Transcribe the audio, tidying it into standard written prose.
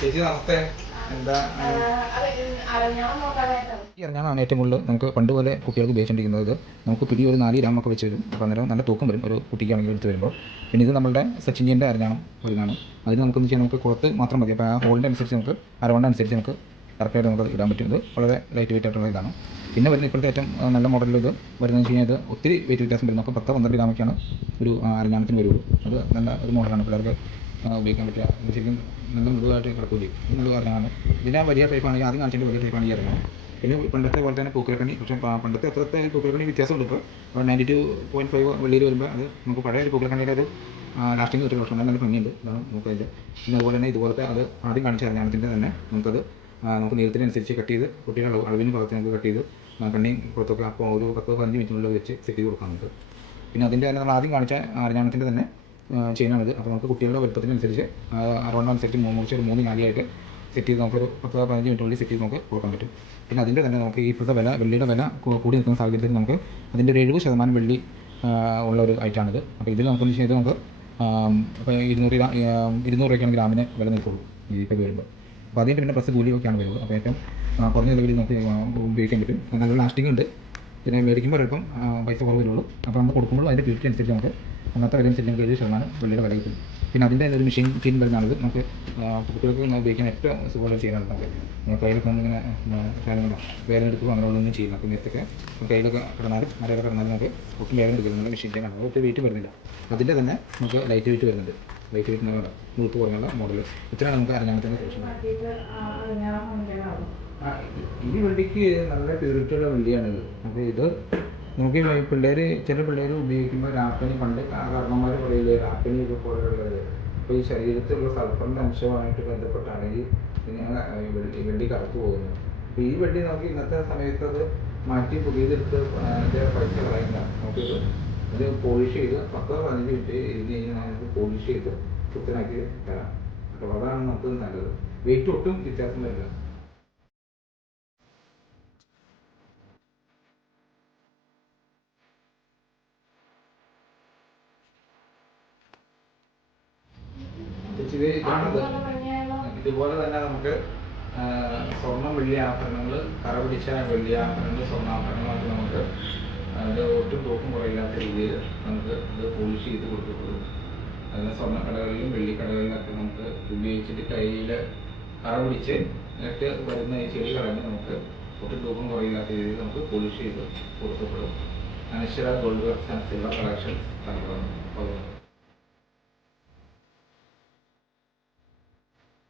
ചേച്ചി നമസ്തേ. എന്താ ഈ അരഞ്ഞാണാണ് ഏറ്റവും കൂടുതൽ നമുക്ക് പണ്ട് പോലെ കുട്ടികൾക്ക് ഉപയോഗിച്ചുകൊണ്ടിരിക്കുന്നത്. ഇത് നമുക്ക് പിടി ഒരു 4 ഗ്രാമൊക്കെ വെച്ച് വരും. അപ്പോൾ അന്നേരം നല്ല തൂക്കം വരും ഒരു കുട്ടിക്കാണെങ്കിൽ എടുത്ത് വരുമ്പോൾ. പിന്നെ ഇത് നമ്മളുടെ സച്ചിൻ്റെ അരഞ്ഞാണം വരുന്നതാണ്. അതിന് നമുക്കെന്ന് വെച്ചാൽ നമുക്ക് കുളത്ത് മാത്രം മതി. അപ്പോൾ ആ ഹോളിൻ്റെ അനുസരിച്ച് നമുക്ക് അരവണ്ണനുസരിച്ച് നമുക്ക് കറക്റ്റായിട്ട് നമുക്ക് ഇടാൻ പറ്റും. ഇത് വളരെ ലൈറ്റ് വെയിറ്റ് ആയിട്ടുള്ള ഇതാണ്. പിന്നെ വരുന്ന ഇപ്പോഴത്തെ ഏറ്റവും നല്ല മോഡലിൽ ഇത് വരുന്നതെന്ന് വെച്ച് കഴിഞ്ഞാൽ ഇത് ഒത്തിരി വെയിറ്റ് വ്യത്യാസം വരും. നമുക്ക് 10-12 ഗ്രാമൊക്കെയാണ് ഒരു അരഞ്ഞാണത്തിന് വരുള്ളൂ. അത് നല്ല ഒരു മോഡലാണ് പിള്ളേർക്ക് ഉപയോഗിക്കാൻ പറ്റുക. ശരിക്കും നല്ല മൃദുവായിട്ട് കിടക്കുകയും ചെയ്യും. ഇത് നല്ല അരഞ്ഞാണ്. ഇതിൻ്റെ വലിയ ടൈപ്പാണെങ്കിൽ ആദ്യം കാണിച്ചതിൻ്റെ വലിയ ടൈപ്പാണ് ഈ അരഞ്ഞാണ്. പിന്നെ പണ്ടത്തെ പോലെ തന്നെ പൂക്കലക്കണ്ണി, പക്ഷേ പണ്ടത്തെ അത്രത്തെ പൂക്കലക്കണ്ണി വ്യത്യാസമുണ്ട്. ഇപ്പോൾ 92.5 വെള്ളിയിൽ വരുമ്പോൾ അത് നമുക്ക് പഴയ ഒരു പൂക്കലക്കണ്ണിയുടെ ഒരു ലാസ്റ്റിംഗ് കിട്ടുന്ന പക്ഷേ നല്ല ഭംഗിയുണ്ട്. ഇതാണ് നമുക്കതിൻ്റെ. പിന്നെ അതുപോലെ തന്നെ ഇതുപോലത്തെ അത് ആദ്യം കാണിച്ച അരഞ്ഞാണത്തിൻ്റെ തന്നെ നമുക്കത് നമുക്ക് നീളത്തിനനുസരിച്ച് കട്ട് ചെയ്ത് കുട്ടികളുടെ അളവിന് ഭാഗത്ത് നമുക്ക് കട്ട് ചെയ്ത് കണ്ണി പുറത്തൊക്കെ അപ്പോൾ ഒരു 10-15 മിനിറ്റിനുള്ളിൽ വെച്ച് സെറ്റ് ചെയ്ത് കൊടുക്കാം നമുക്ക്. പിന്നെ അതിൻ്റെ തന്നെ നമ്മൾ ആദ്യം കാണിച്ച അരഞ്ഞാണത്തിൻ്റെ തന്നെ ചെയിനാണിത്. അപ്പോൾ നമുക്ക് കുട്ടികളുടെ വലുപ്പത്തിനനുസരിച്ച് അരവണ്ണനുസരിച്ച് മുറിച്ച് ഒരു 3 നാലിയായിട്ട് സെറ്റ് ചെയ്ത് നമുക്കൊരു 10-15 മിനിറ്റിനുള്ളിൽ സെറ്റ് ചെയ്ത് നമുക്ക് കൊടുക്കാൻ പറ്റും. പിന്നെ അതിൻ്റെ തന്നെ നമുക്ക് ഇപ്പോഴത്തെ വെള്ളിയുടെ വില കൂടി നിൽക്കുന്ന സാഹചര്യത്തിൽ നമുക്ക് അതിൻ്റെ ഒരു 70% വെള്ളി ഉള്ള ഒരു ഐറ്റമാണിത്. അപ്പോൾ ഇതിൽ നമുക്കെന്ന് വെച്ചാൽ ഇത് നമുക്ക് ഇപ്പോൾ 200 രൂപയ്ക്കാണ് ഗ്രാമിന് വില നിൽക്കുള്ളൂ ഈ ഇപ്പോൾ വരുമ്പോൾ. അപ്പോൾ അതിൻ്റെ പിന്നെ പ്ലസ് കൂലിയൊക്കെയാണ് വരുന്നത്. അപ്പോൾ ഏറ്റവും കുറഞ്ഞ വിലയിൽ നമുക്ക് ഉപയോഗിക്കാൻ പറ്റും. നല്ല ലാസ്റ്റിംഗ് ഉണ്ട്. പിന്നെ മേടിക്കുമ്പോൾ അല്പം പൈസ കുറവ് വരുള്ളൂ. അപ്പോൾ നമ്മൾ കൊടുക്കുമ്പോൾ അതിൻ്റെ പ്യൂരിറ്റി അനുസരിച്ച് നമുക്ക് അന്നത്തെ വില അനുസരിച്ച് നമുക്ക് 70% വെള്ളിയുടെ വില കിട്ടും. പിന്നെ അതിൻ്റെ ഒരു മെഷീൻ വരുന്നതാണിത്. നമുക്ക് കുട്ടികൾക്ക് ഉപയോഗിക്കാൻ ഏറ്റവും സുഖമുള്ള ചെയ്യുന്നത്. നമുക്ക് കയ്യിലൊക്കെ ഒന്നിങ്ങനെ കാര്യങ്ങളോ വേദന എടുക്കുകയോ അങ്ങനെയുള്ളതൊന്നും ചെയ്യില്ല. അപ്പോൾ നേരത്തൊക്കെ കയ്യിലൊക്കെ കിടന്നാലും മരയൊക്കെ കിടന്നാലും നമുക്ക് ഒട്ടും വേദന എടുക്കില്ല. നമ്മുടെ മെഷീൻ ചെയ്യാനാണ്. ഒട്ടും വെയിറ്റ് വരുന്നില്ല. അതിൻ്റെ തന്നെ നമുക്ക് ലൈറ്റ് വെയിറ്റ് വരുന്നുണ്ട്. ലൈറ്റ് വെയിറ്റ് എന്നുള്ള നൂത്ത് കുറഞ്ഞുള്ള മോഡൽ. ഇത്രയാണ് നമുക്ക് അരഞ്ഞാണത്തിൻ്റെ സൂക്ഷ്മം. ഈ വെള്ളിക്ക് നല്ല പ്യൂരിറ്റിയുള്ള വെള്ളിയാണിത്. അപ്പോൾ ഇത് നമുക്ക് ചില പിള്ളേർ ഉപയോഗിക്കുമ്പോൾ രാപ്പനി പണ്ട് കാരണന്മാർ പറയില്ലേ രാപ്പനി ഒക്കെ പോലുള്ളത്. അപ്പോൾ ഈ ശരീരത്തിലുള്ള സൾഫറിൻ്റെ അംശമായിട്ട് ബന്ധപ്പെട്ടാണ് ഈ വെള്ളി കറുത്തു പോകുന്നത്. അപ്പോൾ ഈ വെള്ളി നമുക്ക് ഇന്നത്തെ സമയത്ത് അത് മാറ്റി പുതിയതെടുത്ത് അതിൻ്റെ പൈസ കളയില്ല. നമുക്കിത് അത് പോളിഷ് ചെയ്ത് 10-15 മിനിറ്റ് ഇരുന്ന് കഴിഞ്ഞാൽ നമുക്ക് പോളിഷ് ചെയ്ത് പുത്തനാക്കി തരാം. അപ്പോൾ അതാണ് നമുക്ക് നല്ലത്. വെയിറ്റ് ഒട്ടും വ്യത്യാസം വരില്ല. ഇതുപോലെ തന്നെ നമുക്ക് സ്വർണ്ണം വെള്ളി ആഭരണങ്ങൾ കറ പിടിച്ച വെള്ളി ആഭരണങ്ങൾ സ്വർണ്ണാഭരണങ്ങളൊക്കെ നമുക്ക് അത് ഒട്ടും തൂക്കം കുറയില്ലാത്ത രീതിയിൽ നമുക്ക് ഇത് പോളിഷ് ചെയ്ത് കൊടുക്കപ്പെടും. അതിന് സ്വർണ്ണക്കടകളിലും വെള്ളിക്കടകളിലൊക്കെ നമുക്ക് ഉപയോഗിച്ചിട്ട് കയ്യിൽ കറ പിടിച്ച് എന്നിട്ട് വരുന്ന ഈ ചെടി കളഞ്ഞ് നമുക്ക് ഒട്ടും തൂക്കം കുറയില്ലാത്ത രീതിയിൽ നമുക്ക് പോളിഷ് ചെയ്ത് കൊടുക്കപ്പെടും. Anashwara gold works and silver collection നൽകുന്നു.